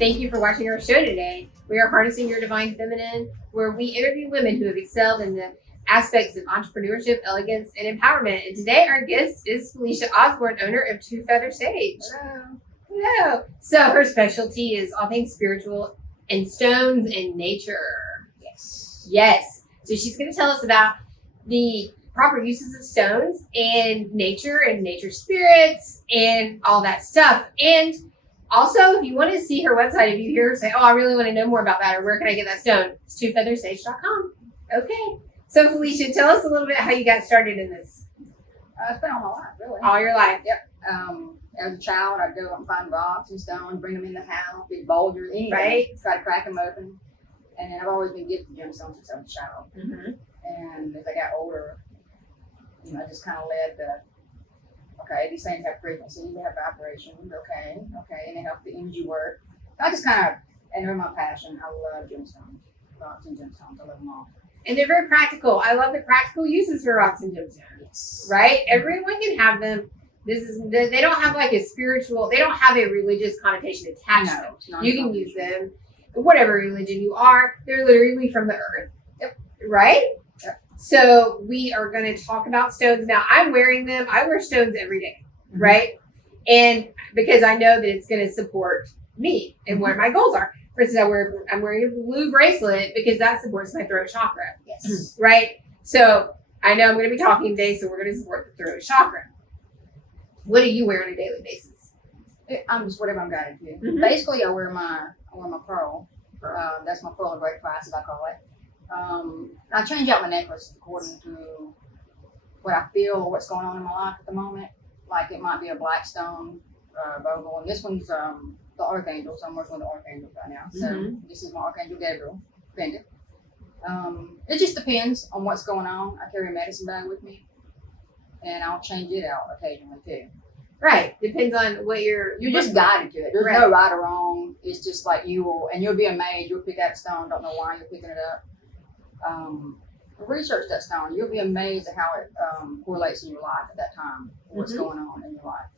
Thank you for watching our show today. We are Harnessing Your Divine Feminine, where we interview women who have excelled in the aspects of entrepreneurship, elegance, and empowerment. And today our guest is Felicia Osborne, owner of Two Feather Sage. Hello. Hello. So her specialty is all things spiritual and stones and nature. Yes. So she's going to tell us about the proper uses of stones and nature spirits and all that stuff. And also, if you want to see her website, if you hear her say, oh, I really want to know more about that, or where can I get that stone? It's twofeathersage.com. Okay. So Felicia, tell us a little bit how you got started in this. It's been all my life, really. All your life. Yep. As a child, I'd go and find rocks and stones, bring them in the house, big boulders, anything. Right. Try to crack them open. And then I've always been gifted gemstones since I was a child. Mm-hmm. And as I got older, I just kind of led okay, these things have frequency, they have vibrations, okay, and they help the energy work. I just kind of, and they're my passion. I love gemstones, rocks and gemstones. I love them all. And they're very practical. I love the practical uses for rocks and gemstones. Yes. Right? Everyone can have them. They don't have like a spiritual, they don't have a religious connotation attached to them. You can use them, whatever religion you are, they're literally from the earth. Yep. Right? Yep. So we are going to talk about stones now. I'm wearing them. I wear stones every day, right? And because I know that it's going to support me and where my goals are. For instance, I'm wearing a blue bracelet because that supports my throat chakra. Yes. Right? So I know I'm going to be talking today, so we're going to support the throat chakra. What do you wear on a daily basis? I'm just whatever I'm guided to. Mm-hmm. Basically, I wear my pearl. That's my pearl of great price, as I call it. I change out my necklace according to what I feel or what's going on in my life at the moment. Like it might be a black stone, bogle, and this one's the Archangel. So I'm working with the Archangel right now. So this is my Archangel Gabriel pendant. It just depends on what's going on. I carry a medicine bag with me, and I'll change it out occasionally too. Right. Depends on what you're just guided to it. There's no right or wrong. It's just like you'll be amazed. You'll pick out a stone, don't know why you're picking it up. Research that stone. You'll be amazed at how it correlates in your life at that time. What's going on in your life.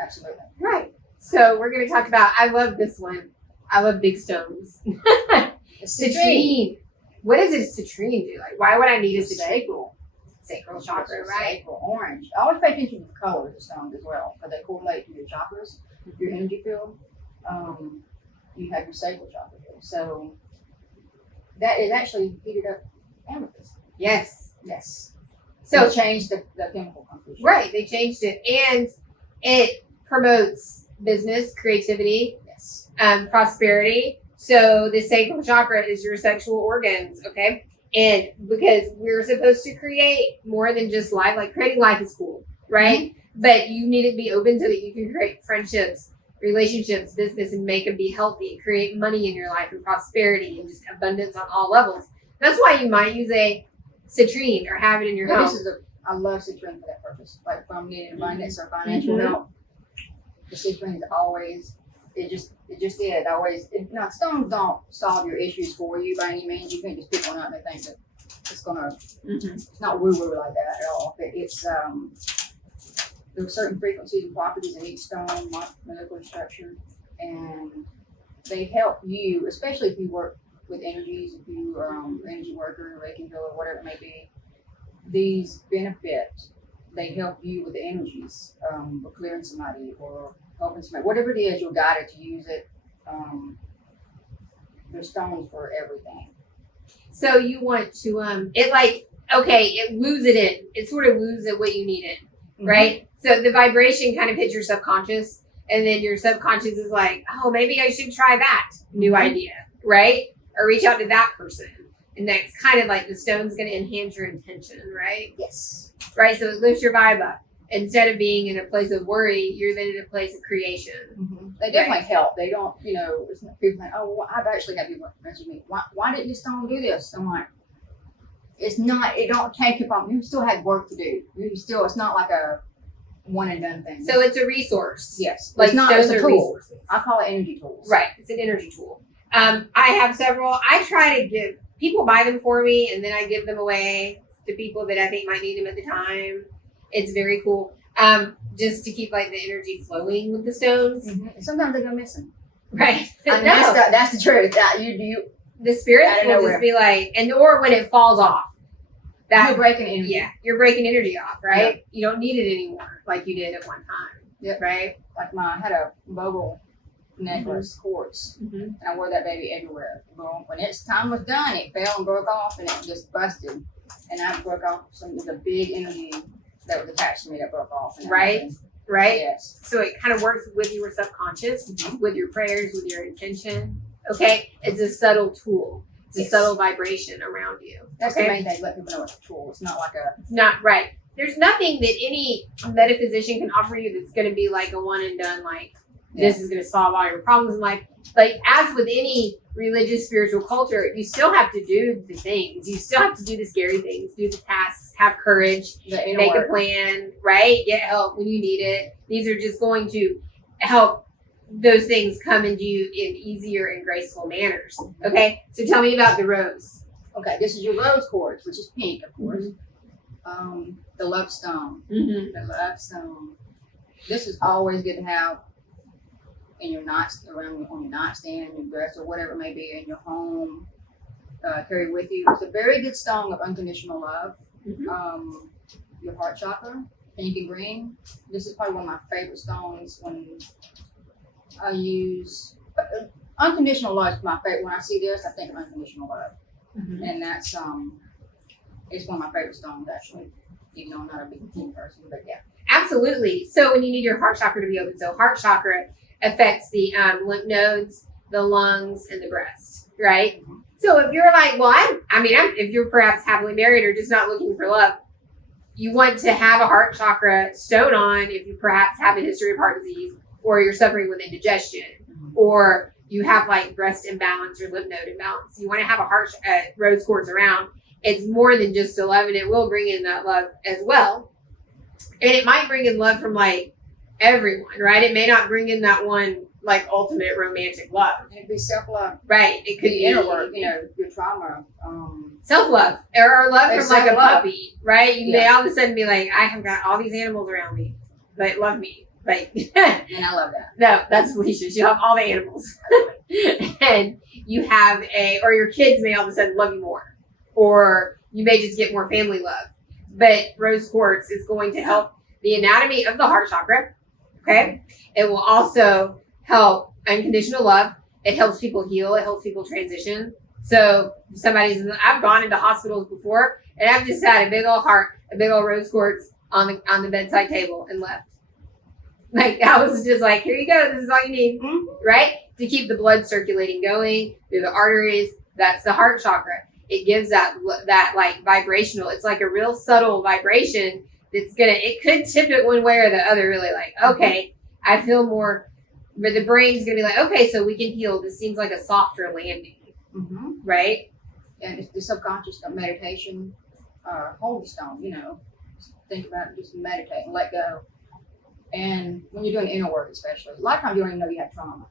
Absolutely. Right. So we're going to talk about, I love this one. I love big stones. Citrine. What does a citrine do? Like, why would I need a citrine? Sacral chakra, right? Sacral orange. I always pay attention to the color of the stones as well, because they correlate to your chakras, your energy field. You have your sacral chakra here. So that is actually heated up amethyst. Yes. So they changed the chemical composition. Right. They changed it. And it promotes business, creativity, prosperity. So the sacral chakra is your sexual organs, okay? And because we're supposed to create more than just life, like creating life is cool, right? Mm-hmm. But you need to be open so that you can create friendships, relationships, business, and make them be healthy, create money in your life and prosperity and just abundance on all levels. That's why you might use a citrine or have it in your home. I love citrine for that purpose. Like if I'm needing abundance or financial help, the citrine is always, it just is. Now, stones don't solve your issues for you by any means. You can't just pick one up and think that it's going to, it's not woo-woo like that at all. But it's, there's certain frequencies and properties in each stone, molecular structure, and they help you, especially if you work with energies, if you are an energy worker, Reiki healer, whatever it may be. These benefits, they help you with the energies, for clearing somebody or helping somebody, whatever it is, you're guided to use it. There's stones for everything. So you want to, it woos it in. It sort of woos at what you need it, right? So the vibration kind of hits your subconscious, and then your subconscious is like, oh, maybe I should try that new idea, right? Or reach out to that person. And that's kind of like the stone's going to enhance your intention, right? Yes. Right? So it lifts your vibe up. Instead of being in a place of worry, you're then in a place of creation. They definitely help. They don't, it's not people think, oh, well, I've actually had people message me, why didn't you stone do this? I'm like, it don't take you from, you still have work to do. It's not like a one and done thing. So it's a resource. Yes. Like it's a tool. Resources. I call it energy tools. Right. It's an energy tool. I have several. I try to give, people buy them for me, and then I give them away to people that I think might need them at the time. It's very cool. Just to keep like the energy flowing with the stones. And sometimes they go missing. Right. I mean, that's the truth. The spirits Out of will nowhere. just be like, or when it falls off. You're breaking energy. Yeah, you're breaking energy off, right? You don't need it anymore like you did at one time. Yep. Right? Like I had a Vogel necklace, quartz, and I wore that baby everywhere. Well, when its time was done, it fell and broke off, and it just busted. And I broke off the big energy that was attached to me that broke off. And Right? Right? Yes. So it kind of works with your subconscious, with your prayers, with your intention. Okay? It's a subtle tool. It's a subtle vibration around you. That's the main thing. Let people know it's a tool. It's not like It's not right. There's nothing that any metaphysician can offer you that's going to be like a one and done, like, this is going to solve all your problems in life. Like, as with any religious, spiritual culture, you still have to do the things. You still have to do the scary things, do the tasks, have courage, make a plan, right? Get help when you need it. These are just going to help those things come into you in easier and graceful manners. Okay? So tell me about the rose. Okay, this is your rose quartz, which is pink, of course. The love stone. The love stone. This is always good to have in your on your nightstand, in your dress, or whatever it may be, in your home. Carry with you. It's a very good stone of unconditional love. Your heart chakra, pink and green. This is probably one of my favorite stones when I use unconditional love is my favorite. When I see this, I think of unconditional love, and that's it's one of my favorite stones actually. Even though I'm not a big pink person, but yeah. Absolutely. So when you need your heart chakra to be open, so heart chakra affects the lymph nodes, the lungs, and the breast, right? So if you're like, well, if you're perhaps happily married or just not looking for love, you want to have a heart chakra stone on if you perhaps have a history of heart disease, or you're suffering with indigestion, or you have like breast imbalance or lymph node imbalance. You want to have a rose quartz around. It's more than just a love, and it will bring in that love as well. And it might bring in love from like everyone, right? It may not bring in that one like ultimate romantic love. It'd be self-love. Right. It could be inner work, your trauma. Self-love or love from like a puppy, right? You may all of a sudden be like, I have got all these animals around me that love me. Like, and I love that. No, that's Felicia. She'll have all the animals. And you have or your kids may all of a sudden love you more. Or you may just get more family love. But rose quartz is going to help the anatomy of the heart chakra. Okay? It will also help unconditional love. It helps people heal. It helps people transition. So I've gone into hospitals before, and I've just had a big old rose quartz on the bedside table and left. Like, I was just like, here you go. This is all you need, right? To keep the blood circulating, going through the arteries. That's the heart chakra. It gives that like vibrational. It's like a real subtle vibration that's it could tip it one way or the other. Really, like, okay, I feel more, but the brain's gonna be like, okay, so we can heal. This seems like a softer landing, right? And it's the subconscious meditation, holy stone. Think about it, just meditate and let go. And when you're doing inner work, especially, a lot of times you don't even know you have trauma.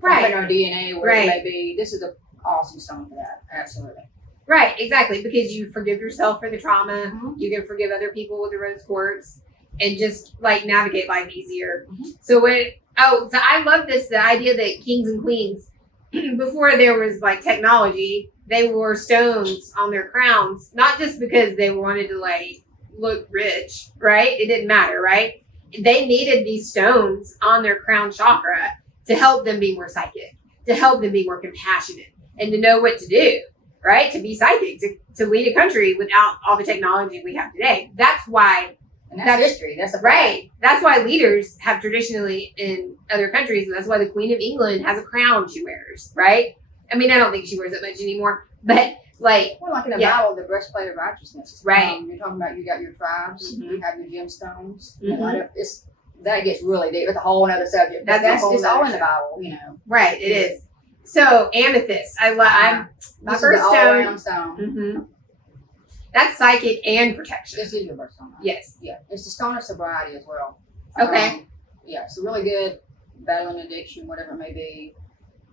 Right. Our DNA, where it may be. This is an awesome stone for that. Absolutely. Right, exactly, because you forgive yourself for the trauma. You can forgive other people with the rose quartz, and just like navigate life easier. So I love this, the idea that kings and queens, before there was like technology, they wore stones on their crowns, not just because they wanted to like look rich, right? It didn't matter, right? They needed these stones on their crown chakra to help them be more psychic, to help them be more compassionate, and to know what to do. Right? To be psychic, to lead a country without all the technology we have today. That's why. And that's history. That's right. That's why leaders have traditionally in other countries, and that's why the Queen of England has a crown she wears, right? I mean, I don't think she wears it much anymore, but like. Well, like in the Bible, the breastplate of righteousness. Right. You're talking about you got your tribes, you have your gemstones. That gets really deep. It's a whole other subject. It's all in the Bible, Right, it is. So amethyst, I'm my first stone. That's psychic and protection. This is your birthstone. Right? Yes. Yeah, it's the stone of sobriety as well. Okay. Yeah, so really good battling addiction, whatever it may be.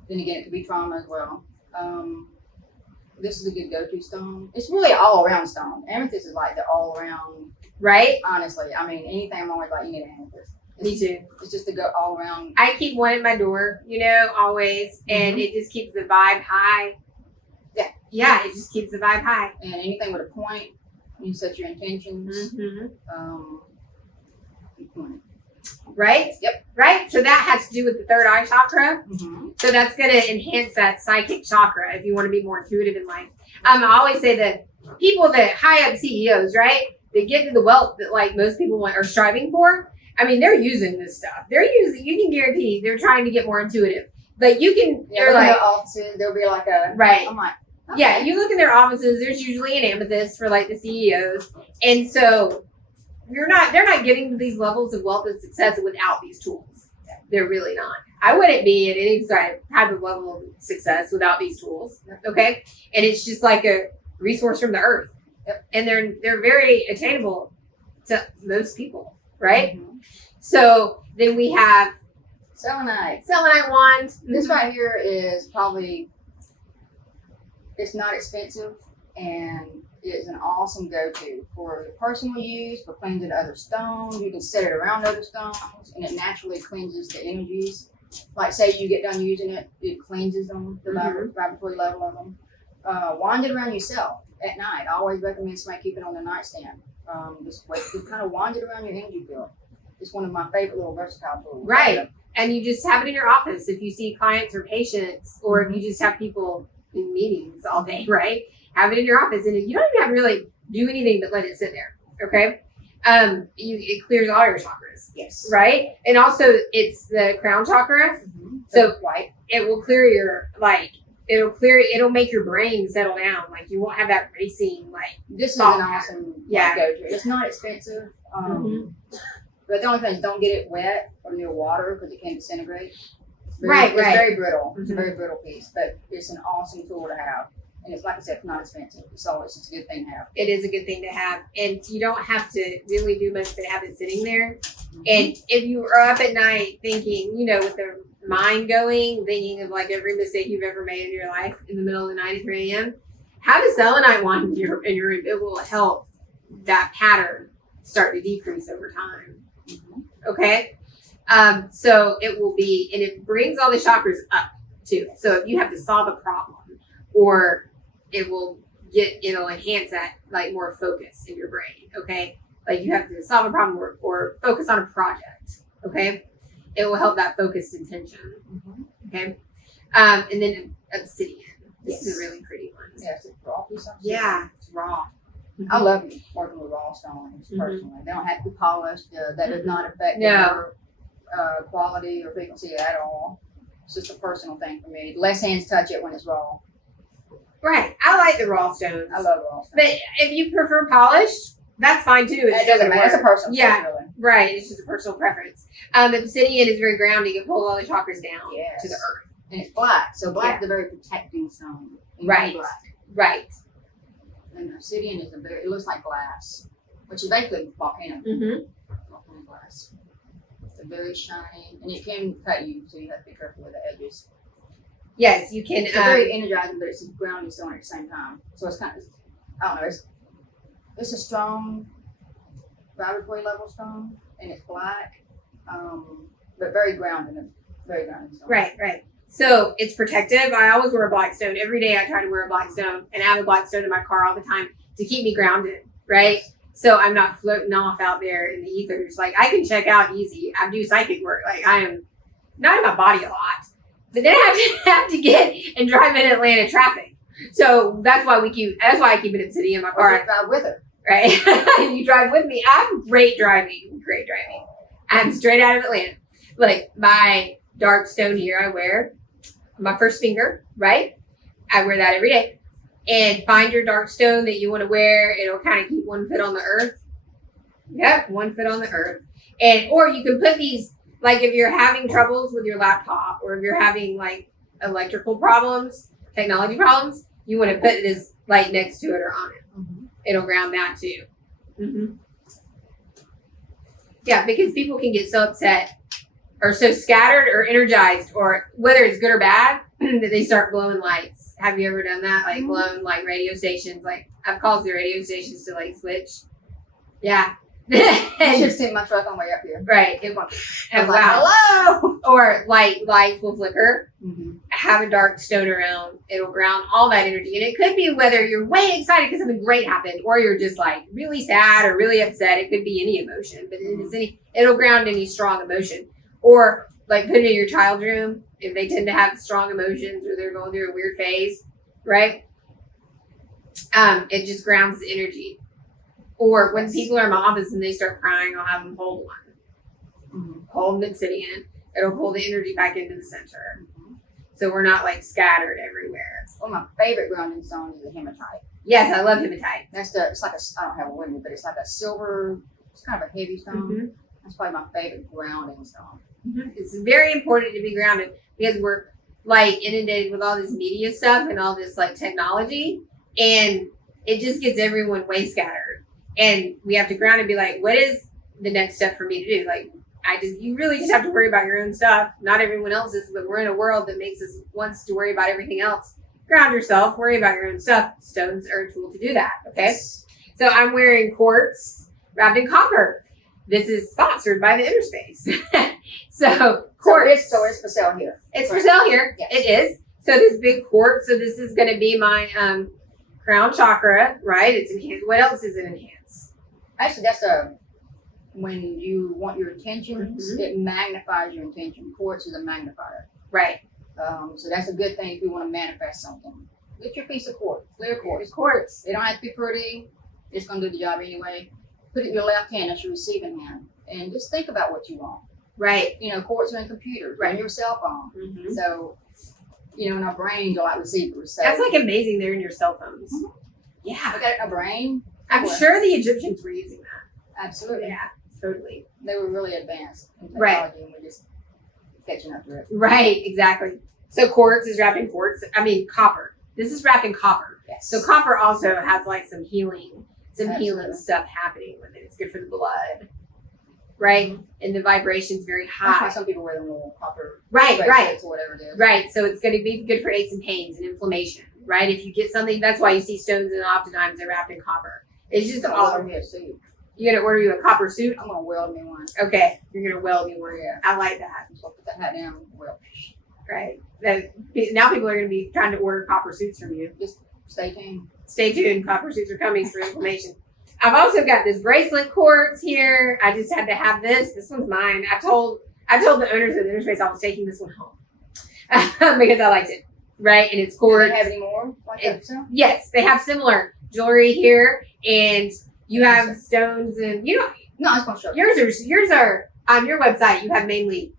Then again, it could be trauma as well. This is a good go-to stone. It's really an all-around stone. Amethyst is like the all-around. Right. Honestly, I mean, anything I'm always like, you need an amethyst. Me too. It's just to go all around. I keep one at my door, always, and it just keeps the vibe high. Yeah, it just keeps the vibe high. And anything with a point, you set your intentions. You point. Right? Yep. Right? So that has to do with the third eye chakra. So that's going to enhance that psychic chakra if you want to be more intuitive in life. I always say that people that high up CEOs, right? They get to the wealth that like most people are striving for. I mean, they're using this stuff. You can guarantee they're trying to get more intuitive. Like you can, they're like offices. There'll be like a right. I'm like, okay. Yeah, you look in their offices. There's usually an amethyst for like the CEOs, and so they're not getting to these levels of wealth and success without these tools. They're really not. I wouldn't be at any type of level of success without these tools. Okay, and it's just like a resource from the earth, and they're very attainable to most people, right? So then we have selenite wand. This right here is probably, it's not expensive and it's an awesome go-to for personal use, for cleansing other stones. You can set it around other stones and it naturally cleanses the energies. Like say you get done using it, it cleanses them, the vibratory level of them. Wand it around yourself at night. I always recommend somebody keep it on their nightstand. Just kind of wand it around your energy field. It's one of my favorite little versatile tools. Right. And you just have it in your office if you see clients or patients, or if you just have people in meetings all day, right? Have it in your office, and you don't even have to really do anything but let it sit there, okay? It clears all your chakras. Yes. Right? And also, it's the crown chakra, so white. It will clear your, it'll make your brain settle down. Like, you won't have that racing, This is an awesome go-to. It's not expensive. But the only thing is don't get it wet or near water because it can disintegrate. It's very brittle. It's a very brittle piece, but it's an awesome tool to have. And it's, like I said, it's not expensive. So it's just a good thing to have. It is a good thing to have. And you don't have to really do much to have it sitting there. And if you are up at night thinking, with the mind going, thinking of every mistake you've ever made in your life in the middle of the night at 3 a.m., have a selenite wand in your room. It will help that pattern start to decrease over time. Okay? So it will be, and it brings all the chakras up too. So if you have to solve a problem, or it'll enhance that more focus in your brain. Okay? Like you have to solve a problem or focus on a project. Okay? It will help that focused intention. Okay? And then obsidian. This is a really pretty one. Yeah, it's raw piece of Yeah, it's raw. I love working with raw stones personally. They don't have to be polished. That does not affect their quality or frequency at all. It's just a personal thing for me. Less hands touch it when it's raw. Right. I like the raw stones. I love raw stones. But if you prefer polished, that's fine too. It doesn't matter. It's a personal thing, really. Right. It's just a personal preference. Obsidian is very grounding. It pulls all the chakras down to the earth. And it's black. So black is a very protecting stone. Right. Black. Right. And obsidian is it looks like glass, which is basically volcano. Volcano glass. It's very shiny, and it can cut you, so you have to be careful with the edges. Yes, you can. It's very energizing, but it's a grounding stone at the same time. So it's kind of, I don't know, it's a strong vibratory level stone, and it's black, but very grounding. Very grounding stone. Right. So it's protective. I always wear a black stone. Every day I try to wear a black stone, and I have a black stone in my car all the time to keep me grounded, right? So I'm not floating off out there in the ethers. I can check out easy. I do psychic work. I am not in my body a lot. But then I have to get and drive in Atlanta traffic. So that's why I keep an obsidian in my car. Or drive with her. Right? You drive with me. I'm great driving. I'm straight out of Atlanta. My dark stone here I wear on my first finger, right? I wear that every day. And find your dark stone that you want to wear. It'll kind of keep one foot on the earth. Yep, 1 foot on the earth. Or you can put these, if you're having troubles with your laptop, or if you're having electrical problems, technology problems, you want to put this next to it or on it. It'll ground that too. Yeah, because people can get so upset or so scattered or energized, or whether it's good or bad, that they start blowing lights. Have you ever done that? Blown radio stations? I've caused the radio stations to switch. Yeah. You should see my truck on the way up here. Right. It won't. I'm Oh, like, wow. hello. Or lights will flicker. Mm-hmm. Have a dark stone around. It'll ground all that energy. And it could be whether you're way excited because something great happened, or you're just like really sad or really upset. It could be any emotion, but it'll ground any strong emotion. Or like put it in your child's room if they tend to have strong emotions or they're going through a weird phase, right? It just grounds the energy. Or when people are in my office and they start crying, I'll have them hold one. Mm-hmm. Hold an obsidian. It'll pull the energy back into the center. Mm-hmm. So we're not like scattered everywhere. One of my favorite grounding stones is the hematite. Yes, I love hematite. It's like I don't have a wing, but it's like a silver, it's kind of a heavy stone. Mm-hmm. That's probably my favorite grounding stone. Mm-hmm. It's very important to be grounded because we're like inundated with all this media stuff and all this like technology, and it just gets everyone way scattered. And we have to ground and be like, what is the next step for me to do? Like, you really just have to worry about your own stuff, not everyone else's, but we're in a world that wants to worry about everything else. Ground yourself, worry about your own stuff. Stones are a tool to do that, okay? So I'm wearing quartz wrapped in copper. This is sponsored by the Inner Space. So quartz. So it's for sale here. It's for sale here. Yes. It is. So this big quartz, so this is going to be my crown chakra, right? It's enhanced. What else is it enhanced? Actually, when you want your intentions, it magnifies your intention. Quartz is a magnifier. Right. So that's a good thing if you want to manifest something. Get your piece of quartz, clear quartz. It's quartz. It don't have to be pretty. It's going to do the job anyway. Put it in your left hand, that's your receiving hand. And just think about what you want. Right. You know, quartz are in computers, right. On your cell phone. Mm-hmm. So, you know, in our brains are like receivers. So. That's like amazing. They're in your cell phones. Mm-hmm. Yeah. I got it in our brain. I'm sure the Egyptians were using that. Absolutely. Yeah, totally. They were really advanced in technology, and we're just catching up to it. Right, exactly. So quartz is wrapped in copper. This is wrapped in copper. Yes. So copper also has like some healing Absolutely. stuff happening with it. It's good for the blood, right? Mm-hmm. And the vibration's very high. That's why some people wear the little copper right, or whatever it is. Right. So it's going to be good for aches and pains and inflammation, right? If you get something, that's why you see stones and oftentimes they're wrapped in copper. It's just all over me a suit. You're gonna order you a copper suit? I'm gonna weld me one. Okay, you're gonna weld me one. Yeah, I like that. So I'll put that hat down and weld. Right. Now people are gonna be trying to order copper suits from you. Just stay tuned. Stay tuned. Copper suits are coming for information. I've also got this bracelet quartz here. I just had to have this. This one's mine. I told the owners of the Inner Space I was taking this one home because I liked it. Right, and it's quartz. Do they have any more like that? So? Yes, they have similar jewelry here, and you have stones, and you don't. No, I was gonna show you. Yours are on your website. You have mainly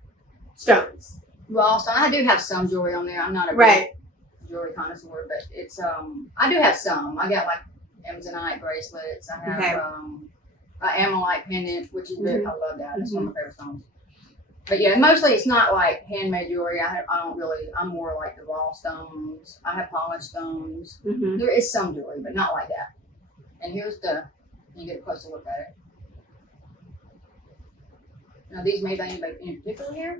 stones. Well, so I do have some jewelry on there. I'm not a right jewelry connoisseur, but it's I do have some. I got like Amazonite bracelets. I have an Ammonite pendant, which is good. I love that. It's one of my favorite stones. But yeah, mostly it's not like handmade jewelry. I'm more like the raw stones. I have polished stones. Mm-hmm. There is some jewelry, but not like that. And here's you get a closer look at it. Now these made by anybody in particular here?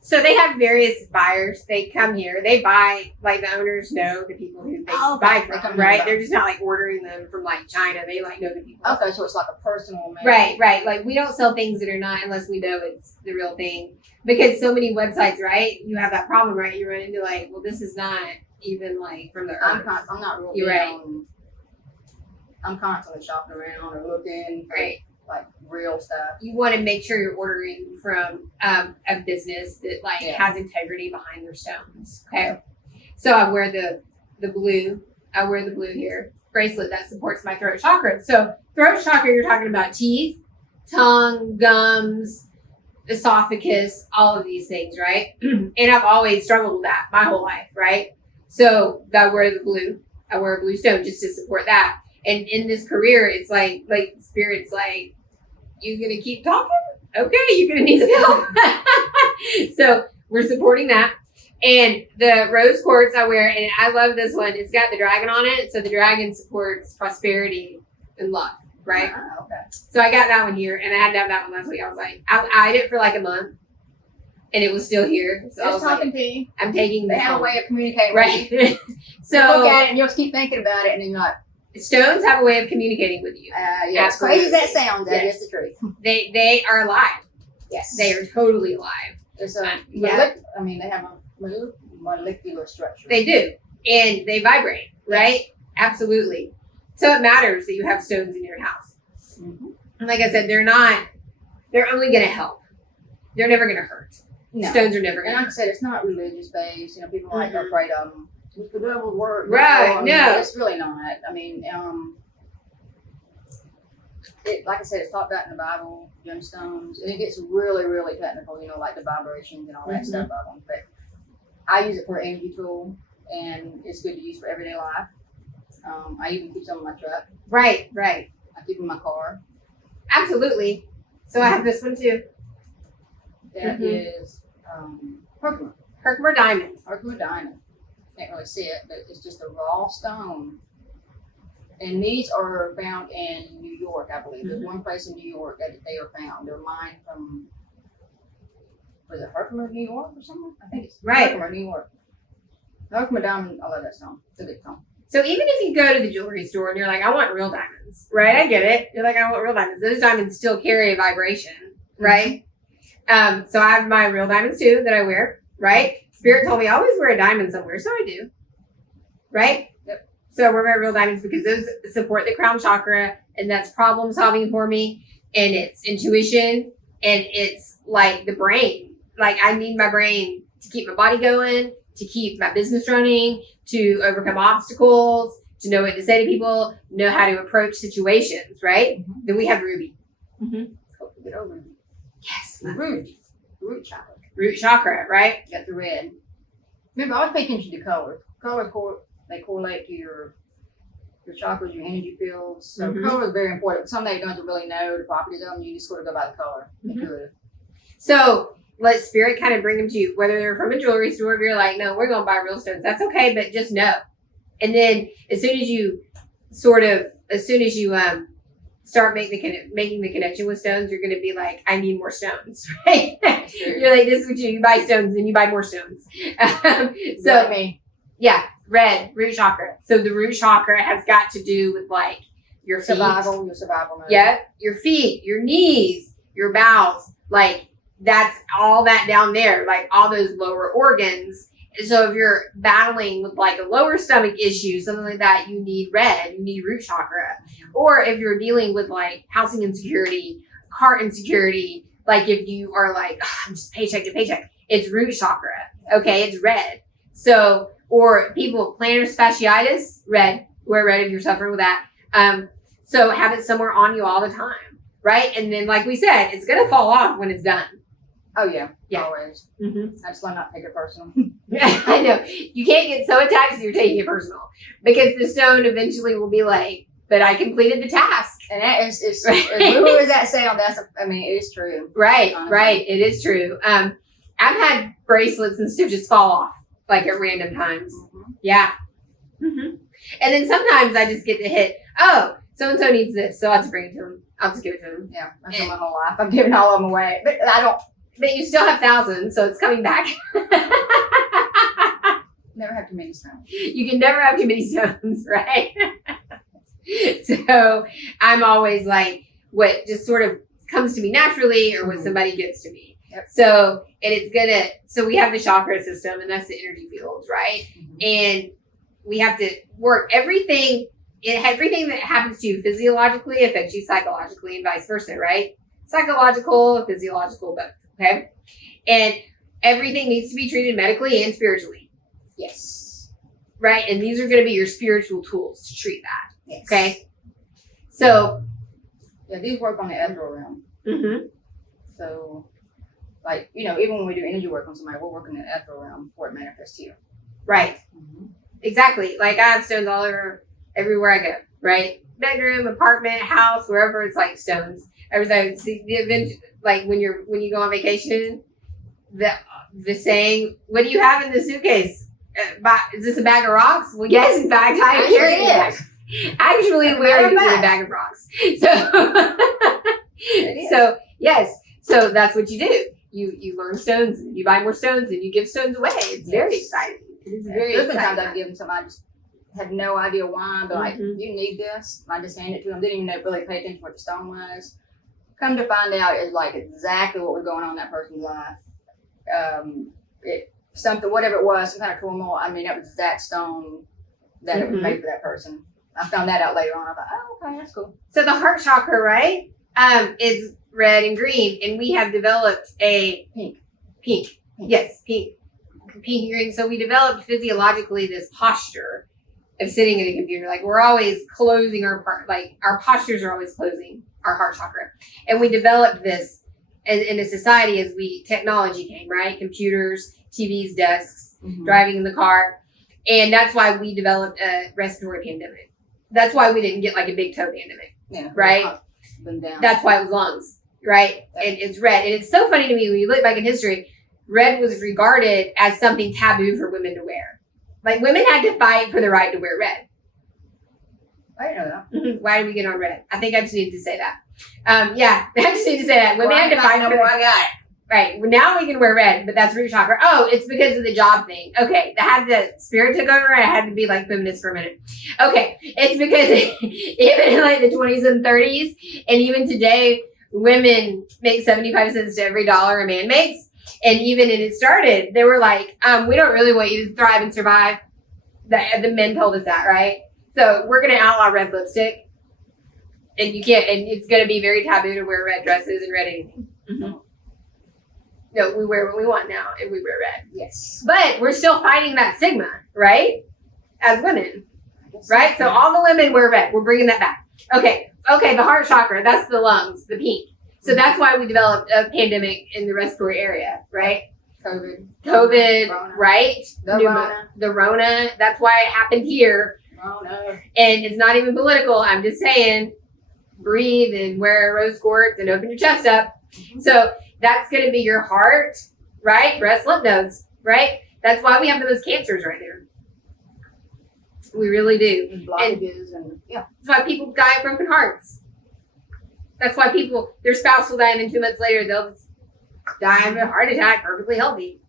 So they have various buyers. They come here. They buy, like the owners know the people who they buy from, right? They're just not like ordering them from like China. They like know the people. Okay, so it's like a personal man. Right. Like we don't sell things that are not unless we know it's the real thing. Because so many websites, right? You have that problem, right? You run into like, well, this is not even like from the earth. I'm not really. You're right. I'm constantly shopping around or looking for like real stuff. You want to make sure you're ordering from a business that like has integrity behind their stones. Okay. So I wear the blue. I wear the blue here bracelet that supports my throat chakra. So throat chakra, you're talking about teeth, tongue, gums, esophagus, all of these things, right? And I've always struggled with that my whole life, right? So I wear the blue. I wear a blue stone just to support that. And in this career, it's like Spirit's like, you gonna keep talking? Okay, you're gonna need some help. So we're supporting that. And the rose quartz I wear, and I love this one. It's got the dragon on it. So the dragon supports prosperity and luck, right? Okay. So I got that one here, and I had to have that one last week. I was like, I eyed it for like a month, and it was still here. So I was talking like, to you. I'm taking this They have home. a way of communicating. Right. So you look at it, and you'll keep thinking about it, and then you're like, stones have a way of communicating with you. As crazy as that sounds, that is the truth. They are alive. Yes. They are totally alive. It's they have a molecular structure. They do. And they vibrate, right? Absolutely. So it matters that you have stones in your house. Mm-hmm. And like I said, they're only going to help. They're never going to hurt. No. Stones are never going to hurt. And like I said, it's not religious based. You know, people are afraid of them. It's the devil's word. Right, no. It's really not. I mean, like I said, it's talked about in the Bible, gemstones, and it gets really, really technical, you know, like the vibrations and all that stuff of them. But I use it for an energy tool, and it's good to use for everyday life. I even keep some in my truck. Right. I keep them in my car. Absolutely. So I have this one too. That is Herkimer. Herkimer diamond. Herkimer diamond. Can't really see it, but it's just a raw stone. And these are found in New York, I believe. There's one place in New York that they are found. They're mined from, was it Herkimer, New York or something? I think it's Herkimer, New York. Herkimer diamond, I love that stone. It's a good stone. So even if you go to the jewelry store and you're like, I want real diamonds, right? I get it. You're like, I want real diamonds. Those diamonds still carry a vibration, right? So I have my real diamonds too that I wear, right? Spirit told me I always wear a diamond somewhere, so I do, right? Yep. So I wear my real diamonds because those support the crown chakra, and that's problem solving for me, and it's intuition, and it's like the brain. Like I need my brain to keep my body going, to keep my business running, to overcome obstacles, to know what to say to people, know how to approach situations, right? Mm-hmm. Then we have Ruby. Mm-hmm. Hope to get over Ruby. Yes. Root chakra. Root chakra, right? Got the red. Remember, I always pay attention to colors. Colors, they correlate to your chakras, your energy fields. So color is very important. Some days you don't have to really know the properties of them. You just sort of go by the color. Good. So let spirit kind of bring them to you, whether they're from a jewelry store, if you're like, no, we're going to buy real stones. That's okay, but just know. And then as soon as you start making the connection with stones, you're going to be like, I need more stones, right? You're like, this is what you buy stones and you buy more stones. Yeah, red, root chakra. So the root chakra has got to do with like your feet. Your survival mode. Yeah, your feet, your knees, your bowels, like that's all that down there, like all those lower organs. So if you're battling with like a lower stomach issue, something like that, you need red, you need root chakra. Or if you're dealing with like housing insecurity, car insecurity, like if you are like, oh, I'm just paycheck to paycheck, it's root chakra. Okay, it's red. So, or people with plantar fasciitis, red, wear red if you're suffering with that. So have it somewhere on you all the time, right? And then like we said, it's going to fall off when it's done. Oh, yeah. Always. Mm-hmm. I just want not to take it personal. I know. You can't get so attached that you're taking it personal. Because the stone eventually will be like, but I completed the task. And that is as little as that sound, it is true. Right. It is true. I've had bracelets and stuff just fall off, like at random times. Mm-hmm. Yeah. Mm-hmm. And then sometimes I just get the hit, oh, so-and-so needs this, so I'll just bring it to them. I'll just give it to them. Yeah. I've done my whole life. I've given all of them away. But I don't. But you still have thousands, so it's coming back. Never have too many stones. You can never have too many stones, right? So I'm always like, what just sort of comes to me naturally or what somebody gives to me. Yep. So, and so we have the chakra system, and that's the energy fields, right? Mm-hmm. And we have to work everything that happens to you physiologically affects you psychologically and vice versa, right? Psychological, physiological, both. Okay. And everything needs to be treated medically and spiritually. Yes. Right. And these are going to be your spiritual tools to treat that. Yes. Okay. So. Yeah, these work on the ethereal realm. Mm-hmm. So, like, even when we do energy work on somebody, we're working in the ethereal realm before it manifests here. Right. Mm-hmm. Exactly. Like I have stones all over everywhere I go. Right. Bedroom, apartment, house, wherever it's like stones. Everything. See the event, like when you go on vacation, the saying, "What do you have in the suitcase? Is this a bag of rocks?" Well, yes, in fact, I carry it. Actually, we're using a bag of rocks. So yes, so that's what you do. You learn stones, and you buy more stones, and you give stones away. It's very exciting. It is very exciting. There's been times I've given some, I just had no idea why, but like, Mhm. you need this. I just handed it to him. Didn't even know, really pay attention to what the stone was. Come to find out, it's like exactly what was going on in that person's life. Something, whatever it was, some kind of turmoil. I mean, that was that stone that it was made for that person. I found that out later on. I thought, oh, okay, that's cool. So the heart chakra, right, is red and green, and we have developed a pink. Yes, pink and green. So we developed physiologically this posture of sitting at a computer. Like we're always closing our postures are always closing our heart chakra, and we developed this in a society as technology came, right? Computers, TVs, desks, driving in the car, and that's why we developed a respiratory pandemic. That's why we didn't get like a big toe pandemic. Yeah. Right? That's why it was lungs, right? And it's red. And it's so funny to me when you look back in history, red was regarded as something taboo for women to wear. Like women had to fight for the right to wear red. I didn't know that. Why did we get on red? I think I just need to say that. Yeah, I just need to say that. Women had to fight for I got it. Right. Well, now we can wear red, but that's root chakra. Oh, it's because of the job thing. Okay. The spirit took over. I had to be like feminist for a minute. Okay. It's because even in like the 20s and 30s, and even today, women make 75 cents to every dollar a man makes. And even when it started, they were like, we don't really want you to thrive and survive. The men told us that, right? So we're going to outlaw red lipstick. And you can't, and it's going to be very taboo to wear red dresses and red anything. Mm-hmm. No, we wear what we want now, and we wear red. Yes. But we're still fighting that stigma, right? As women, right? So all the women wear red. We're bringing that back. Okay, the heart chakra, that's the lungs, the pink. So that's why we developed a pandemic in the respiratory area, right? COVID, Rona. right? The Rona. That's why it happened here. Rona. And it's not even political. I'm just saying, breathe and wear rose quartz and open your chest up. So that's going to be your heart, right? Breast, lymph nodes, right? That's why we have the most cancers right there. We really do. And blockages and yeah. That's why people die of broken hearts. That's why their spouse will die and then 2 months later they'll just die of a heart attack perfectly healthy.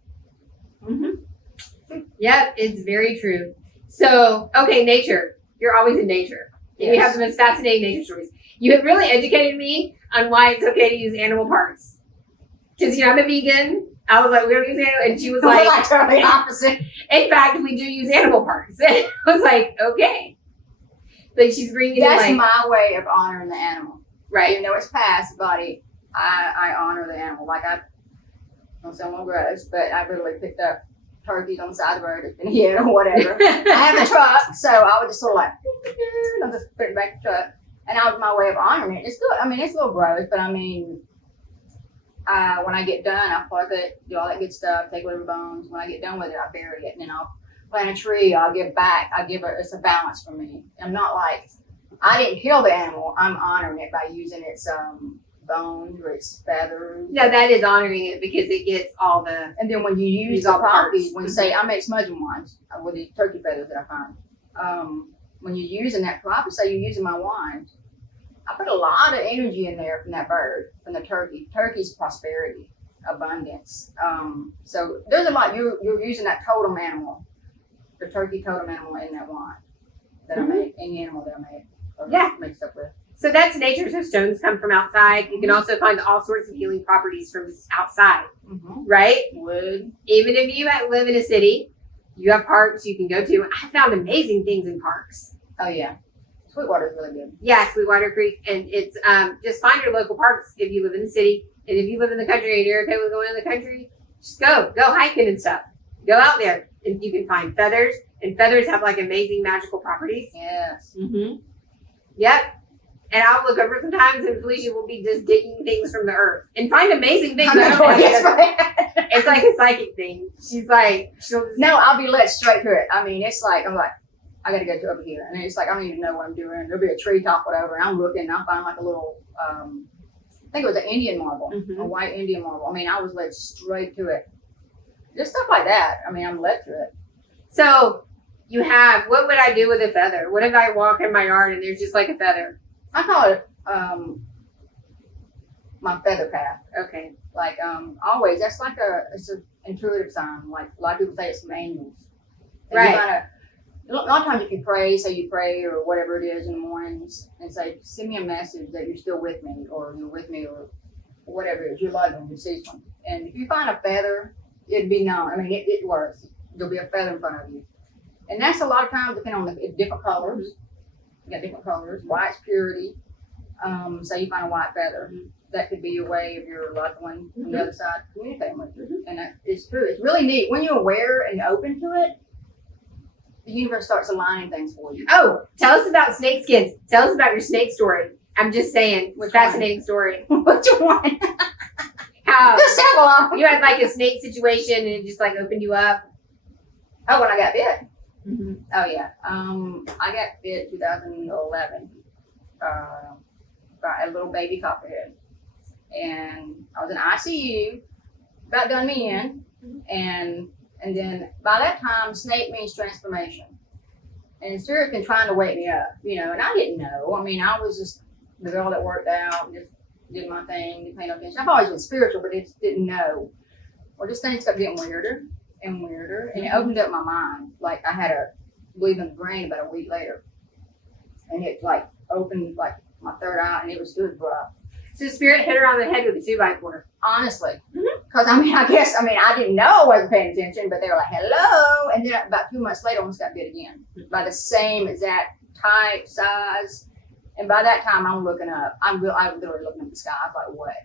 Mm-hmm. Yep, it's very true. So, okay, nature. You're always in nature. Yes. You have the most fascinating nature stories. You have really educated me on why it's okay to use animal parts. Because, I'm a vegan. I was like, we don't use animal. And she was like, totally opposite. In fact, we do use animal parts. And I was like, okay. Like, she's bringing That's my way of honoring the animal. Right. Even though it's past body, I honor the animal. Like, I don't sound more gross, but I literally picked up turkeys on the side of the road. It's been here or whatever. I have a truck, so I would just sort of like, I'll just put it back in the truck. And that was my way of honoring it. It's good. I mean, it's a little gross, but I mean, when I get done, I pluck it, do all that good stuff, take whatever bones. When I get done with it, I bury it, and then I'll plant a tree. I'll give back. It's a balance for me. I'm not like, I didn't kill the animal. I'm honoring it by using its bones or its feathers. Yeah, that is honoring it because it gets all the. And then when you use the properties, when you say, I make smudging wands with these turkey feathers that I find. When you're using that property, say you're using my wand, I put a lot of energy in there from that bird, from the turkey. Turkey's prosperity, abundance. So there's a lot. You're using that totem animal, the turkey totem animal in that wand that I made, any animal that I made. Mixed up with. So that's nature. So stones come from outside. You can also find all sorts of healing properties from outside, right? Wood. Even if you live in a city, you have parks you can go to. I found amazing things in parks. Oh, yeah. Sweetwater is really good. Yeah, Sweetwater Creek. And it's just find your local parks if you live in the city. And if you live in the country and you're okay with going in the country, just go hiking and stuff. Go out there and you can find feathers. And feathers have like amazing magical properties. Yes. Mm-hmm. Yep. And I'll look over sometimes and Felicia will be just digging things from the earth and find amazing things. It's like a psychic thing. She's like, no, I'll be led straight to it. I mean, it's like, I'm like, I got to go to over here. And it's like, I don't even know what I'm doing. There'll be a tree top, whatever. And I'm looking and I'll find like a little, I think it was an Indian marble, a white Indian marble. I mean, I was led straight to it. Just stuff like that. I mean, I'm led to it. So you have, what would I do with a feather? What if I walk in my yard and there's just like a feather? I call it my feather path. Okay. Like always, that's like it's an intuitive sign. Like a lot of people say it's some angels. And right. A lot of times if you pray, say you pray or whatever it is in the mornings, and say, send me a message that you're still with me, or you're with me, or whatever it is, you're loving, you see one. And if you find a feather, it'd be known. I mean, it works. There'll be a feather in front of you. And that's a lot of times depending on the different colors. You got different colors. White's purity. Say you find a white feather. That could be your way of your loved one on the other side communicating with you. And that is true. It's really neat. When you're aware and open to it, the universe starts aligning things for you. Oh, tell us about snake skins. Tell us about your snake story. I'm just saying, Which fascinating story. Which one? How There's several of them. you had like a snake situation and it just like opened you up. Oh, when I got bit. Mm-hmm. Oh yeah. I got bit 2011 by a little baby copperhead, and I was in ICU, about done me in, and then by that time, snake means transformation, and spirit's been trying to wake me up, and I didn't know. I mean, I was just the girl that worked out, and just did my thing, didn't pay no attention. I've always been spiritual, but just didn't know. Well, this thing kept getting weirder and weirder, and it opened up my mind. Like I had a bleed in the brain about a week later, and it like opened like my third eye, and it was rough. So spirit hit her on the head with a 2x4. Honestly, because I didn't know I wasn't paying attention, but they were like, "Hello," and then about 2 months later, I almost got bit again by the same exact type, size, and by that time, I'm looking up. I was literally looking at the sky. I was like, "What?"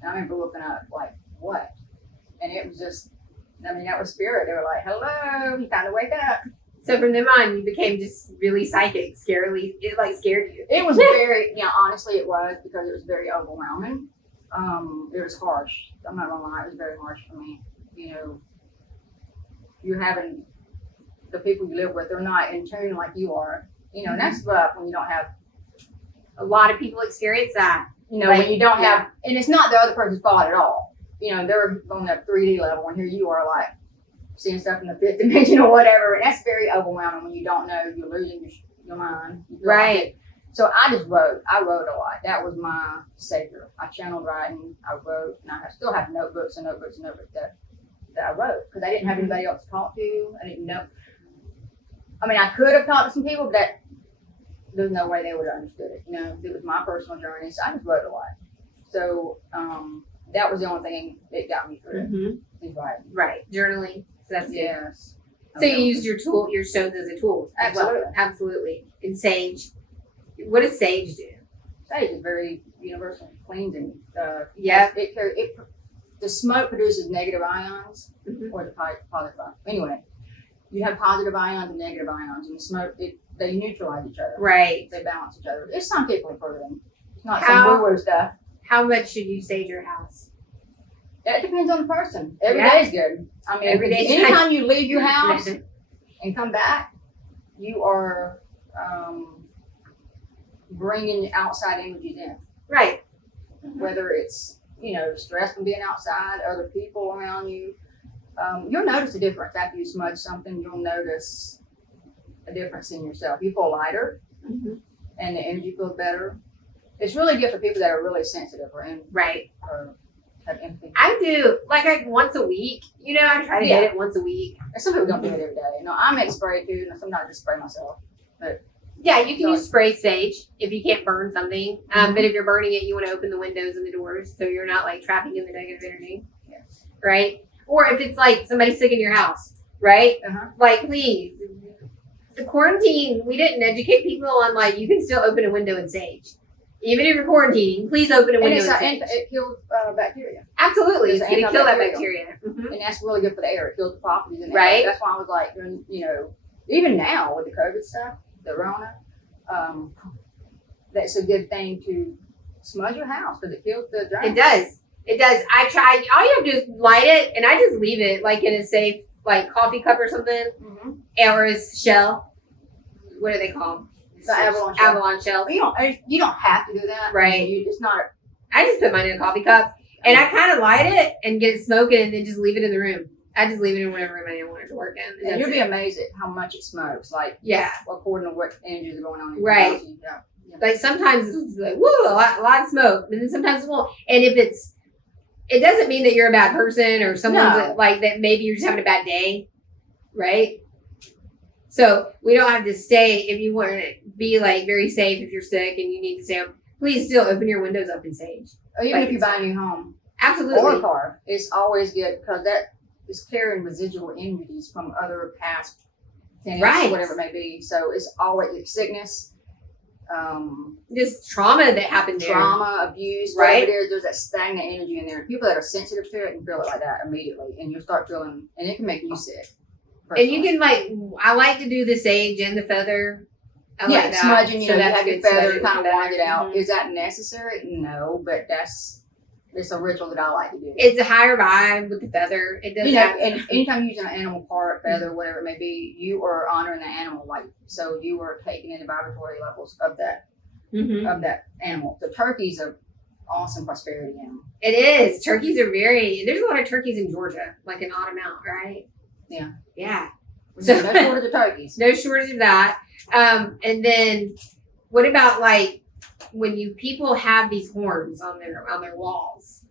And I remember looking up, like, "What?" And it was just. That was spirit. They were like, "Hello, you time to wake up." So from then on, you became just really psychic, scarily. It like scared you. It was very, honestly, it was because it was very overwhelming. It was harsh. I'm not gonna lie, it was very harsh for me. You're having the people you live with, they're not in tune like you are. And that's rough when you don't have. A lot of people experience that. When you don't have, and it's not the other person's fault at all. They're on that 3D level, and here you are like seeing stuff in the fifth dimension or whatever, and that's very overwhelming when you don't know, you're losing your mind. Right. So I just wrote. I wrote a lot. That was my savior. I channeled writing. I wrote, and I still have notebooks and notebooks and notebooks that I wrote because I didn't have anybody else to talk to. I didn't know. I mean, I could have talked to some people, but there's no way they would have understood it. It was my personal journey, so I just wrote a lot. So that was the only thing that got me through. Mm-hmm. Is writing. Right. Journaling. So that's yes. So you used your stones as a tool. Absolutely. Well. Absolutely. And sage. What does sage do? Sage is very universal, cleansing. Yeah. The smoke produces negative ions or the positive ions. Anyway, you have positive ions and negative ions, and the smoke they neutralize each other. Right. They balance each other. It's scientifically proven. It's not some woo-woo stuff. How much should you sage your house? That depends on the person. Every day is good. I mean, anytime you leave your house and come back, you are bringing outside energies in. Right. Whether it's, stress from being outside, other people around you. You'll notice a difference after you smudge something. You'll notice a difference in yourself. You feel lighter, and the energy feels better. It's really good for people that are really sensitive or have empathy. I do like once a week. I try to hit it once a week. And some people don't do it every day. I make spray too, and sometimes I just spray myself. But yeah, you can use spray sage if you can't burn something. But if you're burning it, you want to open the windows and the doors so you're not like trapping in the negative energy. Yes. Right. Or if it's like somebody sick in your house, right? Like please, the quarantine. We didn't educate people on like you can still open a window and sage. Even if you're quarantining, please open a window and sage. It kills bacteria. Absolutely. It's going to kill that bacteria. And that's really good for the air. It kills the properties in the air. That's why I was like, even now with the COVID stuff, the Rona, that's a good thing to smudge your house because it kills the germs. It does. I try. All you have to do is light it, and I just leave it like in a safe, like coffee cup or something, or a shell. What are they called? The Avalon shells. You don't have to do that. Right. You just not. I just put mine in a coffee cup, and I kind of light it and get it smoking, and then just leave it in the room. I just leave it in whatever room I want it to work in. And you'll be amazed at how much it smokes. Like according to what energies are going on in your house. Yeah. Like sometimes it's like woo, a lot of smoke, and then sometimes it won't. And if it doesn't mean that you're a bad person or someone that maybe you're just having a bad day, right? So we don't have to stay, if you want to be like very safe, if you're sick and you need to stay home, please still open your windows up in sage. Or even Like, if you buy a new home Absolutely. or a car, it's always good because that is carrying residual energies from other past tenants, Right. whatever it may be. So it's always sickness, Just trauma that happened there. trauma, abuse, Right. whatever it is. There's that stagnant energy in there. People that are sensitive to it can feel it like that immediately, and you start feeling, and it can make you sick. And you can I like to do the sage and the feather. I like that. Smudging, you So know, you that's have your good, feather smudging kind of with wind it feather. out. Mhm. Is that necessary? No, but it's a ritual that I like to do. It's a higher vibe with the feather. It does You know, have, and anytime you're using an animal part, feather, whatever it may be, you are honoring the animal, like, so you are taking in the vibratory levels of that animal. The turkey's a awesome prosperity animal. It is. Turkeys are there's a lot of turkeys in Georgia, like an odd amount, right? Yeah. Yeah. So, no shortage of turkeys. No shortage of that. And then what about like when people have these horns on their walls?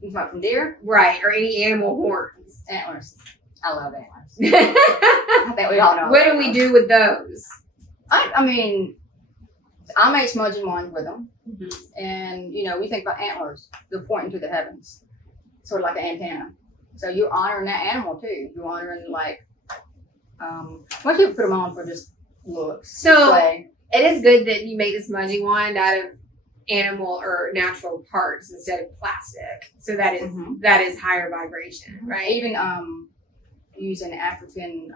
You talking from deer? Right, or any animal horns. Antlers. I love antlers. What I think we all know. do we do with those? I mean, I make smudging ones with them. Mm-hmm. And, you know, we think about antlers. They're pointing to the heavens. Sort of like an antenna. So you're honoring that animal, too. You're honoring, like, most people put them on for just looks. So, display. it is good that you make the smudging wand out of animal or natural parts instead of plastic. So that is Mhm. that is higher vibration, right? Even using African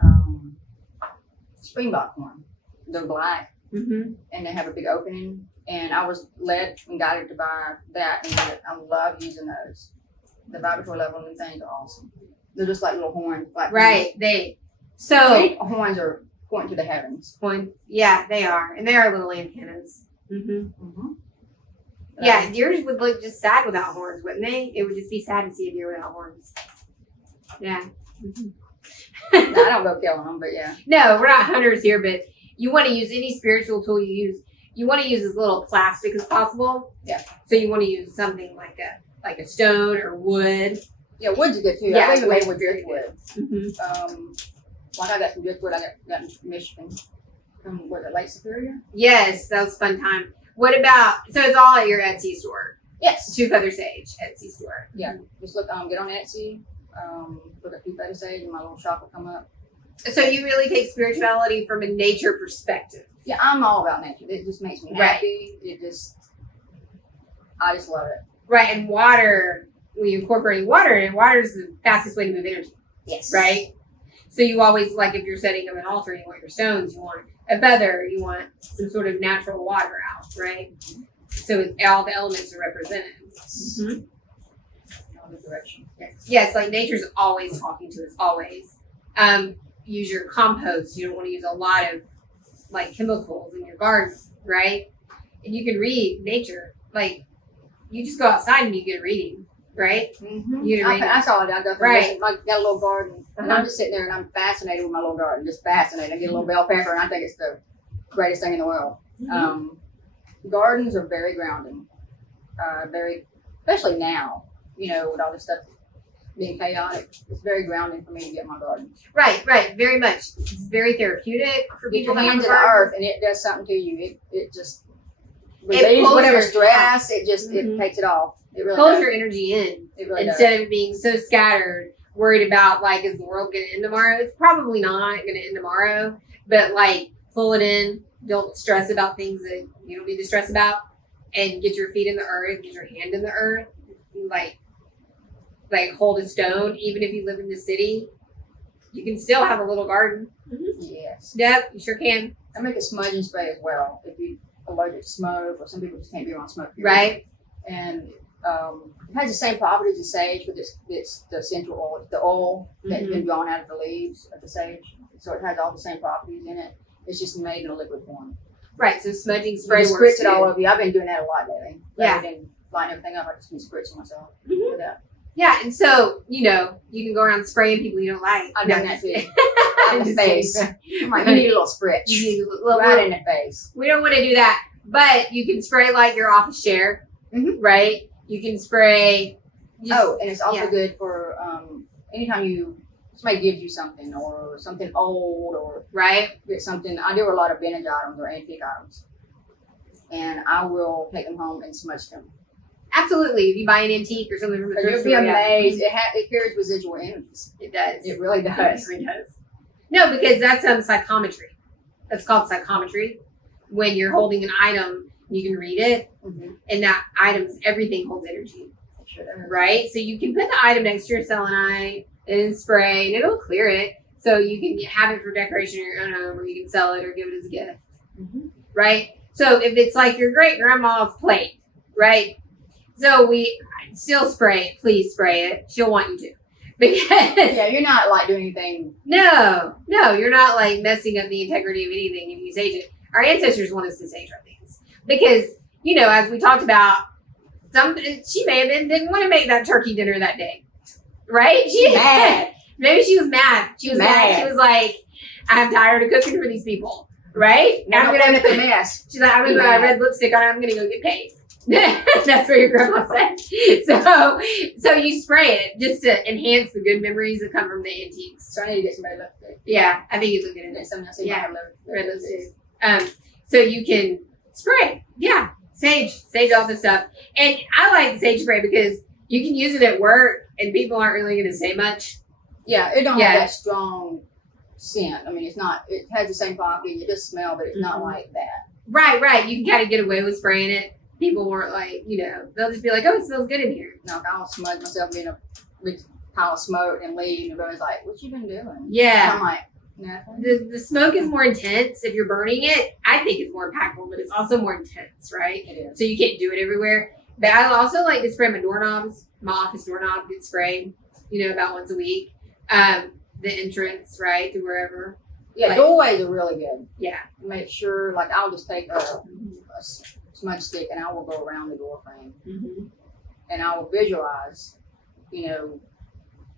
springbok horn. They're black Mm-hmm. and they have a big opening. And I was led and guided to buy that, and I love using those. The vibratory level and things are awesome. They're just like little horns. Like Right. these horns are pointing to the heavens. Yeah, they are, and they are little antennas. Mm-hmm. Mm-hmm. Yeah, deers would look just sad without horns, wouldn't they? It would just be sad to see a deer without horns. Yeah. Mm-hmm. I don't go killing them, but yeah. No, we're not hunters here, but you want to use any spiritual tool you use. You want to use as little plastic as possible. Yeah. So you want to use something like a stone or wood. Yeah, wood's good too. Yeah, I even made wood's with very driftwood. Mm-hmm. Like I got some driftwood I got in Michigan from Lake Superior. Yes, that was a fun time. What about, so it's all at your Etsy store? Yes. Two Feather Sage Etsy store. Yeah. Just look get on Etsy, look at Two Feather Sage and my little shop will come up. So you really take spirituality from a nature perspective. Yeah, I'm all about nature. It just makes me happy. I just love it. Right, and water, when you incorporate water in, water is the fastest way to move energy. Yes. Right? So you always, like if you're setting up an altar, you want your stones, you want a feather, you want some sort of natural water out, right? So all the elements are represented. Mm-hmm. All the direction. Yes, like nature's always talking to us, always. Use your compost. You don't want to use a lot of like chemicals in your garden, right? And you can read nature. Like you just go outside and you get a reading, right? Mm-hmm. You get a reading. That's all I do. I go through Right. I got a little garden, and Uh-huh. I'm just sitting there and I'm fascinated with my little garden. Just fascinated. I get a little bell pepper, and I think it's the greatest thing in the world. Mm-hmm. Gardens are very grounding. Especially now, you know, with all this stuff being chaotic, it's very grounding for me to get my garden. Right, very much. It's very therapeutic for Get people your that hands have in a the garden. earth, and it does something to you. It just It relieves pulls whatever your- stress. It just Mhm. it takes it off. It really Pulls does. your energy in It really instead does. of being so scattered, worried about like, is the world going to end tomorrow? It's probably not going to end tomorrow, but like pull it in. Don't stress about things that you don't need to stress about, and get your feet in the earth, get your hand in the earth, like hold a stone. Even if you live in the city, you can still have a little garden. Yes. Yep, you sure can. I make a smudging spray as well. If you allergic to smoke, or some people just can't be around smoke. Period. Right. And it has the same properties as sage, but it's the essential oil, the oil that's been drawn out of the leaves of the sage. So it has all the same properties in it. It's just made in a liquid form. Right. So smudging You spray just works spritz it all too. over you. I've been doing that a lot lately. Yeah. Rather than lighting everything up, I just been spritzing myself Mhm. with that. Yeah, and so you can go around spraying people you don't like. I've No, done that just too. kidding. In the Just face. kidding. I'm like, you need a little spritz. You need a little- Right in the face. We don't want to do that, but you can spray like your office chair, right? You can spray. And it's also yeah. good for anytime you somebody gives you something or something old or Right? get something. I do a lot of vintage items or antique items, and I will take them home and smudge them. Absolutely. If you buy an antique or something from the But thrift you'll be store, yeah. amazed. It carries residual energies. It does. It really It does. really does. No, because that's psychometry. That's called psychometry. When you're holding an item, you can read it, Mm-hmm. and that item's everything holds energy, It sure does. right? So you can put the item next to your selenite and spray, and it'll clear it. So you can have it for decoration in your own home, or you can sell it or give it as a gift, Mm-hmm. right? So if it's like your great grandma's plate, right? So we still spray it. Please spray it. She'll want you to. Because Yeah, you're not like doing anything. no, you're not like messing up the integrity of anything if you sage it. Our ancestors want us to sage our things because, as we talked about, she may have didn't want to make that turkey dinner that day, right? She Mad. Maybe she was mad. She was mad. She was like, I'm tired of cooking for these people, right? Now I'm gonna make a mess. She's like, I'm gonna put my red lipstick on. I'm gonna go get paid. That's what your grandma said. So you spray it just to enhance the good memories that come from the antiques. So I need to get somebody lipstick. Yeah, I think you look good in And it. something else. Yeah. Red lipstick. lipstick. So you can spray. Yeah, sage all the stuff. And I like sage spray because you can use it at work and people aren't really going to say much. Yeah, it don't Yeah. have that strong scent. I mean, it's not. It has the same property. It does smell, but it's not Mhm. like that. Right. You can kind of get away with spraying it. People weren't like, they'll just be like, oh, it smells good in here. No, I'll smudge myself in a big pile of smoke and leave, and everybody's like, "What you been doing?" And Yeah. I'm like, nothing. The smoke is more intense if you're burning it. I think it's more impactful, but it's also more intense, right? It is. So you can't do it everywhere. But I also like to spray my doorknobs. My office doorknob gets sprayed, about once a week. The entrance, right, to wherever. Yeah, Like- doorways are really good. Yeah. Make sure, like, I'll just take a smudge stick and I will go around the door frame Mm-hmm. and I will visualize,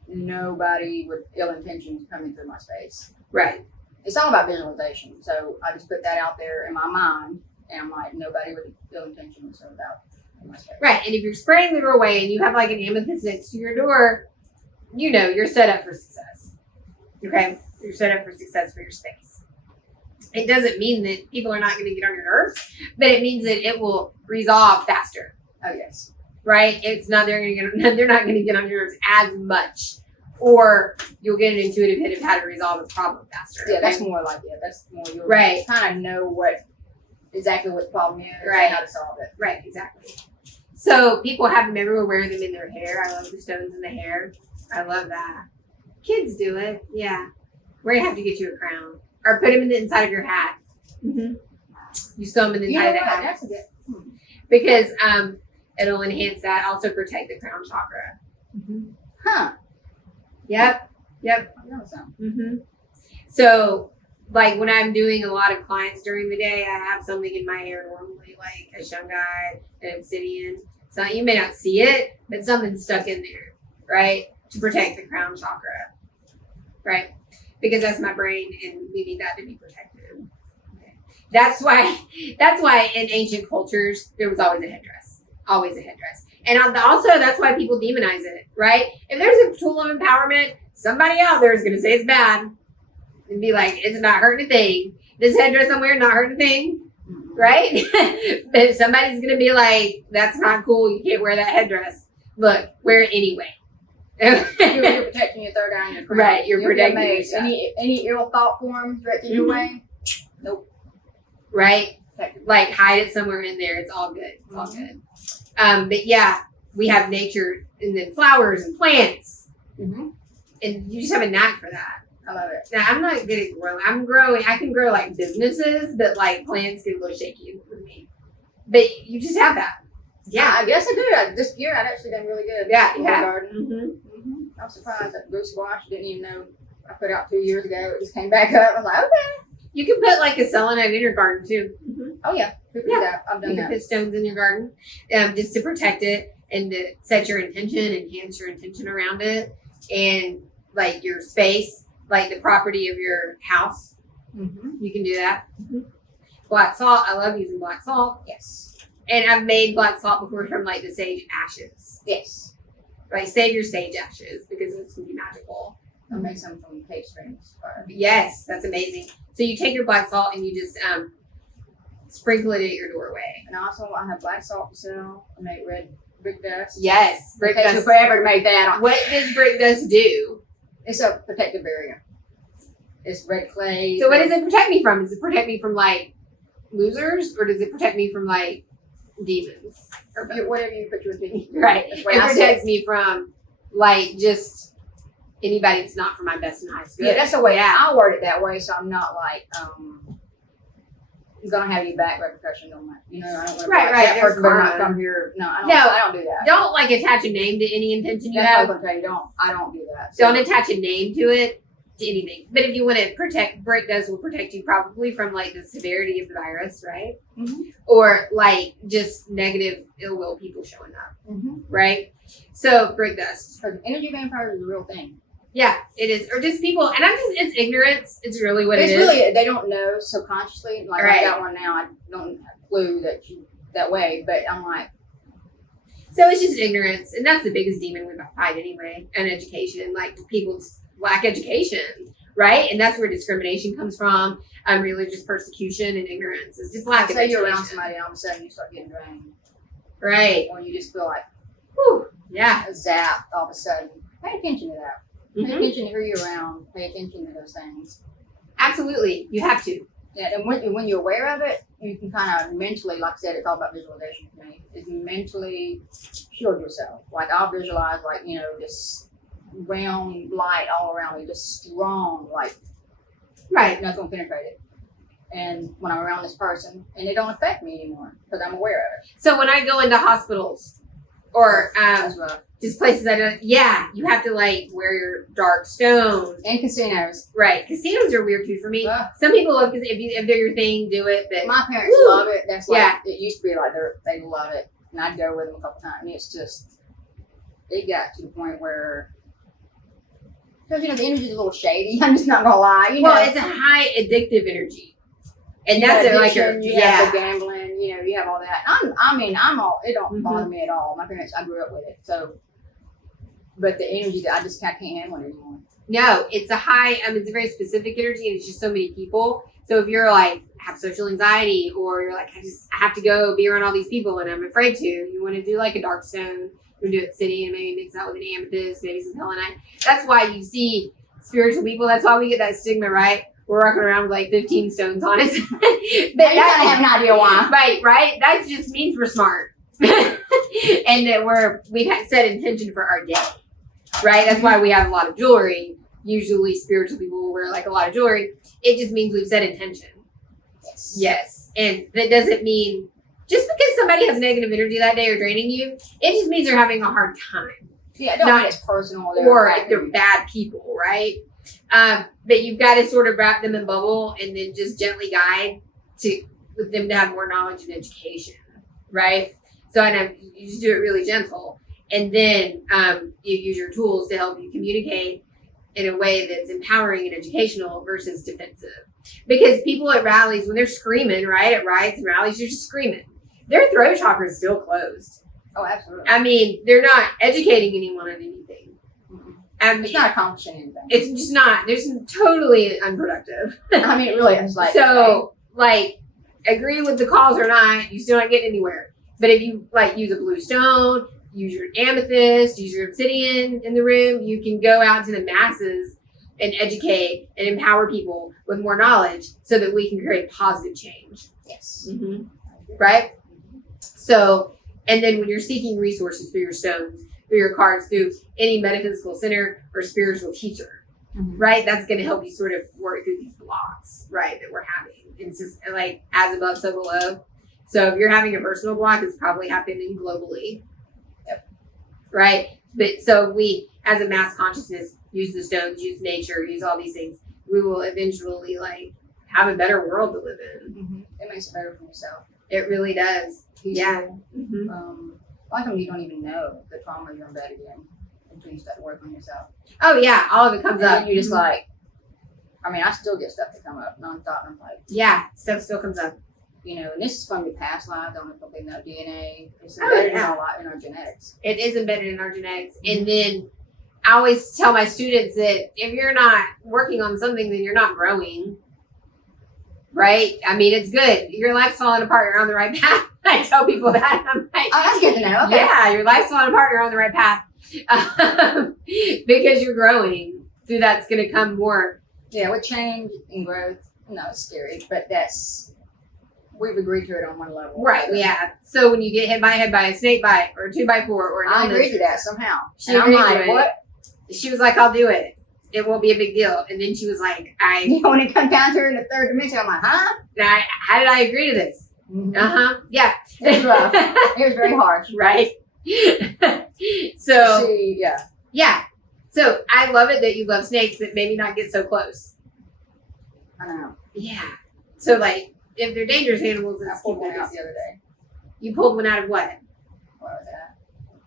nobody with ill intentions coming through my space. Right. It's all about visualization. So I just put that out there in my mind and I'm like, nobody with ill intentions are about in my space. Right. And if you're spraying the doorway and you have like an amethyst next to your door, you're set up for success. Okay? You're set up for success for your space. It doesn't mean that people are not going to get on your nerves, but it means that it will resolve faster. Oh, yes. Right? It's not they're not going to get on your nerves as much, or you'll get an intuitive hit of how to resolve a problem faster. Yeah, okay? that's more like it. That's more your Right. kind of know exactly what the problem is Right. and how to solve it. Right, exactly. So people have them everywhere, wear them in their hair. I love the stones in the hair. I love that. Kids do it. Yeah. We're going to have to get you a crown. Or put them in the inside of your hat. Mm-hmm. You sew them in the You inside know of the what? hat. That's a good. Because it'll enhance that. Also protect the crown chakra. Mm-hmm. Huh. Yep. I know something. Mm-hmm. So, like when I'm doing a lot of clients during the day, I have something in my hair normally, like a shungite, an obsidian. So you may not see it, but something's stuck in there, right? To protect the crown chakra, right? Because that's my brain, and we need that to be protected. Okay. That's why in ancient cultures there was always a headdress, and also that's why people demonize it, right? If there's a tool of empowerment, somebody out there is going to say it's bad and be like, it's not hurting a thing. This headdress I'm wearing not hurting a thing, right? But somebody's going to be like, that's not cool. You can't wear that headdress. Look, wear it anyway. You're protecting your third eye and your crown. Right, you're You'll be protecting amazed. yourself. Any ill thought form directed your way? Nope. Right? Protected. Like hide it somewhere in there. It's all good. It's all good. But yeah, we have nature and then flowers and plants. Mm-hmm. And you just have a knack for that. I love it. Now, I'm not good at growing. I can grow like businesses, but like plants get a little shaky for me. But you just have that. Yeah. I guess I do. This year I've actually done really good. Yeah, in you my have. garden. Mm-hmm. I'm surprised that goose squash didn't even know I put out 2 years ago. It just came back up. I was like, okay. You can put like a selenite in your garden too. Mm-hmm. Oh yeah. Yeah. I've done You can that. put stones in your garden just to protect it and to set your intention, enhance your intention around it, and like your space, like the property of your house. Mm-hmm. You can do that. Mm-hmm. Black salt. I love using black salt. Yes. And I've made black salt before from like the sage ashes. Yes. Right? Save your sage ashes because it's going to be magical. I made some from cake strings. Yes, that's amazing. So you take your black salt and you just sprinkle it at your doorway. And also, I have black salt to sell. I make red brick dust. Yes, brick It takes me dust. forever to make that. What does brick dust do? It's a protective barrier. It's red clay. So what does it protect me from? Does it protect me from like losers, or does it protect me from like demons? Or Whatever you put your opinion. right. That's It what I said. protects me from like just anybody that's not for my best and highest good. Yeah, that's the way Yeah. I word it that way, so I'm not like gonna have any back repercussions on my, you know, I don't want to Right, that there's person better not karma. come here. No, I don't. No. I don't do that. Don't like attach a name to any intention you That's have. what I'm gonna tell you. I don't do that. Don't attach a name to it, to anything. But if you want to protect, brick dust will protect you probably from like the severity of the virus, right? Mhm. Or like just negative ill will people showing up, right? So brick dust. Because energy vampires is a real thing. Yeah, it is. Or just people, and it's ignorance. It's really what It's it is. really, they don't know subconsciously. Like Right. I got one now. I don't have a clue that way, but I'm like, So it's just ignorance. And that's the biggest demon we fight anyway. And education. Like people just lack education, right? And that's where discrimination comes from. Religious persecution and ignorance. It's just lack of say education. you're around somebody, all of a sudden you start getting drained, Right. or you just feel like Whew. Yeah. a zap all of a sudden. Pay attention to that. Pay Mhm. attention to who you're around. Pay attention to those things. Absolutely. You have to. Yeah, and when you're aware of it, you can kind of mentally, like I said, it's all about visualization for me, is mentally shield yourself. Like I'll visualize like, you know, this round light all around me, just strong, like Right. nothing will penetrate it. And when I'm around this person, and it don't affect me anymore because I'm aware of it. So when I go into hospitals or That's rough. just places I don't, you have to like wear your dark stone. And casinos. Right. Casinos are weird too for me. Ugh. Some people love because if they're your thing, do it. But My parents Woo. love it. That's like, Yeah. it used to be like they love it. And I'd go with them a couple times. And it's just, it got to the point where, because, you know, the energy's a little shady. I'm just not going to lie. You know, well, it's a high addictive energy. And you that's got it, like addiction, your, you have the gambling, you know, you have all that. I'm all, it don't Mhm. bother me at all. My parents, I grew up with it. So, but the energy that I just can't handle it anymore. No, it's a high, it's a very specific energy and it's just so many people. So if you're like, have social anxiety or you're like, I have to go be around all these people and I'm afraid to, you want to do like a dark stone, you want to do it city and maybe mix that with an amethyst, maybe some helenite. That's why you see spiritual people. That's why we get that stigma, right? We're walking around with like 15 stones on us. But But you kind of have an idea why. Right? That just means we're smart. And that we've had set intention for our day. Right? That's why we have a lot of jewelry. Usually spiritual people will wear like a lot of jewelry. It just means we've set intention. Yes. Yes. And that doesn't mean just because somebody has negative energy that day or draining you, it just means they're having a hard time. Yeah, don't Not- mean it's personal. Or they're bad people, right? But you've got to sort of wrap them in bubble and then just gently guide with them to have more knowledge and education, right? So you just do it really gentle. And then you use your tools to help you communicate in a way that's empowering and educational versus defensive. Because people at rallies, when they're screaming, right, at riots and rallies, you're just screaming. Their throat chakra is still closed. Oh, absolutely. I mean, they're not educating anyone on anything. I mean, It's not accomplishing anything. it's just not. There's totally unproductive. I mean, it really is like. So, like, agree with the cause or not, you still not getting anywhere. But if you, like, use a blue stone, use your amethyst, use your obsidian in the room, you can go out to the masses and educate and empower people with more knowledge so that we can create positive change. Yes. Mm-hmm. Right? So, and then when you're seeking resources through your stones, through your cards, through any metaphysical center or spiritual teacher, right? That's going to help you sort of work through these blocks, right, that we're having. It's just like as above, so below. So if you're having a personal block, it's probably happening globally. Yep. Right? But so we, as a mass consciousness, use the stones, use nature, use all these things, we will eventually like have a better world to live in. It makes it better for yourself. It really does. Yeah. A lot of times you don't even know the trauma you're embedded in until you start to work on yourself. Oh yeah, all of it comes And up. then you just like, I mean, I still get stuff that come up nonstop. I'm like, Yeah, stuff still comes up. you know, and this is from your past lives. I don't know if it'll be no DNA. It's Oh, embedded yeah. in our genetics. It is embedded in our genetics. And then I always tell my students that if you're not working on something, then you're not growing. Right? I mean, it's good. Your life's falling apart. You're on the right path. I tell people that. I'm like, Oh, that's good to know. Okay. yeah, your life's falling apart. You're on the right path. Because you're growing. Through that's going to come more. Yeah, with change and growth, no, it's scary, but we've agreed to it on one level. Right, we have. So when you get hit by a snake bite or a 2x4 or an I illness, agreed to that somehow. She And I'm agreed to like, it. what? She was like, I'll do it. It won't be a big deal. And then she was like, When it comes down to her in the third dimension, I'm like, huh? how did I agree to this? Mm-hmm. Uh-huh. Yeah. It was rough. It was very harsh. Right. So, Yeah. yeah. So I love it that you love snakes, but maybe not get so close. I know. Yeah. So like, if they're dangerous animals, I it's pulled one out the other day. You pulled one out of what? What was that?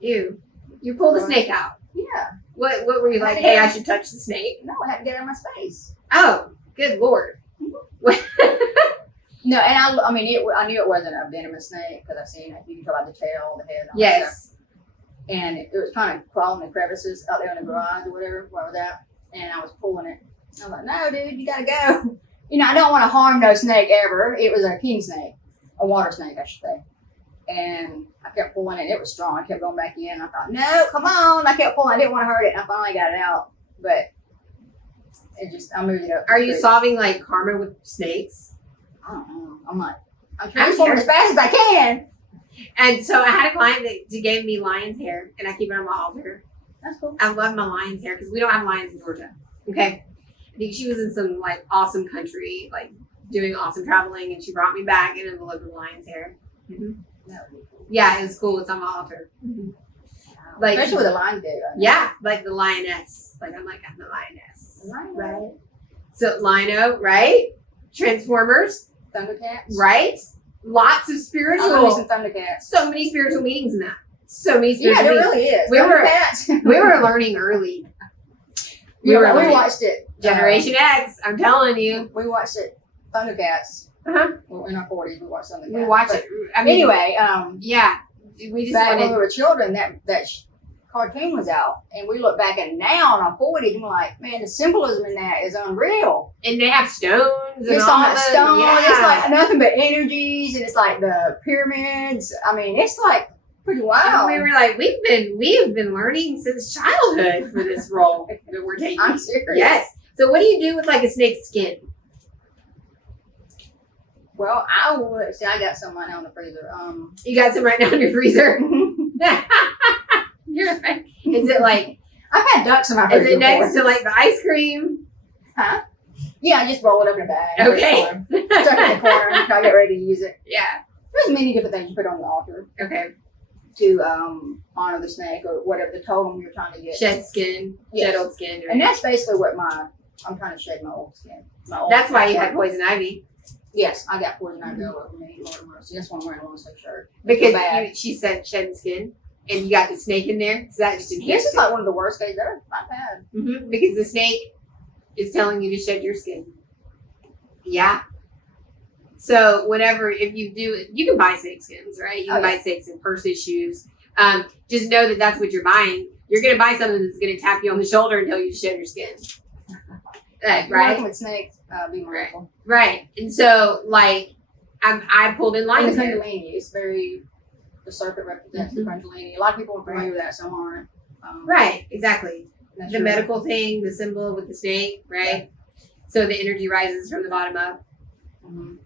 You pulled a snake out. Yeah. What were you like, hey, I should touch the snake? No, I had to get out of my space. Oh, good Lord. No, and I mean, I knew it wasn't a venomous snake because I've seen it. You can talk about the tail, the head, all that stuff. Yes. And it was kind of crawling in crevices out there in the garage or whatever, where I was at. And I was pulling it. I was like, no, dude, you gotta go. You know, I don't want to harm no snake ever. It was a king snake, a water snake, I should say. And I kept pulling it. It was strong. I kept going back in. I thought, no, come on. I kept pulling. I didn't want to hurt it. And I finally got it out. But I moved it up. Are you solving like karma with snakes? I don't know. I'm transforming as fast as I can. And so I had a client that gave me lion's hair, and I keep it on my altar. That's cool. I love my lion's hair because we don't have lions in Georgia. Okay. I think she was in some like awesome country, like doing awesome traveling, and she brought me back an envelope of lion's hair. Mm-hmm. That would be cool. Yeah, it was cool. It's on my altar. Mm-hmm. Wow. Like, especially with a lion do. Yeah, like the lioness. Like I'm the lioness. Lion. Right. So Lino, right? Transformers, Thundercats. right? Lots of I spiritual. love some Thundercats. So many spiritual meanings in that. So many Yeah, spiritual there meanings. really is. We were- Thundercats. We were learning early. we learning. watched it. Generation X, I'm telling you. We watched it. Thundercats. Uh-huh. Well, in our 40s, we watched Thundercats. We watch But it. I mean, anyway, yeah. We just back when we wanted. were children, that cartoon was out, and we look back at it now in our 40s, and we're like, man, the symbolism in that is unreal. And they have stones. And It's all on that the- stone. Yeah. It's like nothing but energies, and it's like the pyramids. I mean, it's like pretty And wild. we were like, we have been learning since childhood for this role that we're taking. I'm serious. Yes. So what do you do with like a snake's skin? Well, I would see. I got some right now in the freezer. You got some right now in your freezer. You're right. Is it like? I've had ducks in my freezer. Is it next before. to like the ice cream? Huh? Yeah, I just roll it up in a bag. Okay. Stuck it in the corner until I get ready to use it. Yeah. There's many different things you put on the altar Okay. to honor the snake or whatever the totem you're trying to get. Shed skin. Yes. Shed old skin. And that's basically what I'm trying to shed my old skin. My old That's why you skin. had poison ivy. Yes, I got poison ivy all over me. Lord of mercy. That's why I'm wearing a long sleeve shirt. Because bad. she said shed skin. And you got the snake in there. So that just This enhanced is like one of the worst days ever. I've had. Mm-hmm. Because the snake is telling you to shed your skin. Yeah. So if you do, you can buy snake skins, right? You can buy snakes in purses, shoes. Just know that that's what you're buying. You're going to buy something that's going to tap you on the shoulder and tell you to shed your skin. If you're Right? working with snakes, be mindful. Right. And so, like, I pulled in And lion's the hair. Kundalini, it's very, the serpent represents the Kundalini. A lot of people are familiar with that, some aren't. Right. Exactly. That's The true. medical thing, the symbol with the snake, right? So the energy rises from the bottom up.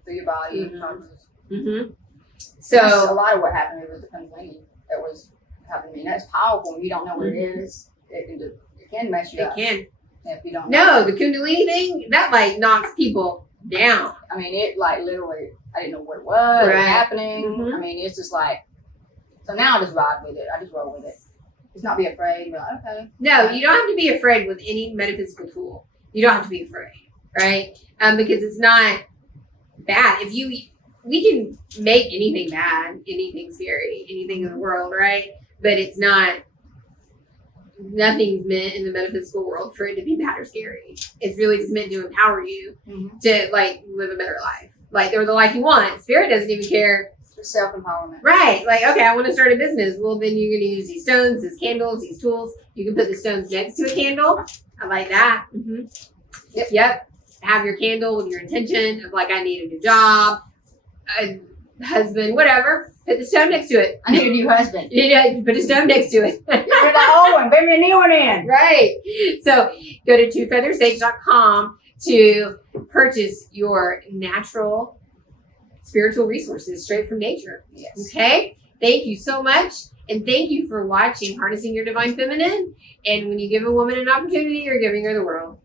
Through your body. Mhm. chakras. Mm-hmm. That's So, a lot of what happened to me with the Kundalini that was happening to me. That's powerful when you don't know what it is. It can mess you it up can. if you don't know. No, the Kundalini thing, that like knocks people down. I mean, it like literally, I didn't know what it was, what was Right. happening. Mhm. I mean, it's just like, so now I just ride with it. I just roll with it. Just not be afraid. Be like, okay. No, you don't have to be afraid with any metaphysical tool. You don't have to be afraid, right? Because it's not bad. We can make anything bad, anything scary, anything in the world, right? But it's not, nothing's meant in the metaphysical world for it to be bad or scary. It's really just meant to empower you Mm-hmm. to like live a better life, like or the life you want. Spirit doesn't even care Self empowerment. Right. Like, okay, I want to start a business. Well, then you're going to use these stones, these candles, these tools. You can put the stones next to a candle. I like that. Mm-hmm. Yep. Have your candle with your intention of like, I need a new job, a husband, whatever. Put the stone next to it. I need a new husband. Yeah, put a stone next to it. Get rid of the old one. Bring me a new one in. Right. So go to twofeathersage.com to purchase your natural spiritual resources straight from nature. Yes. Okay. Thank you so much. And thank you for watching Harnessing Your Divine Feminine. And when you give a woman an opportunity, you're giving her the world.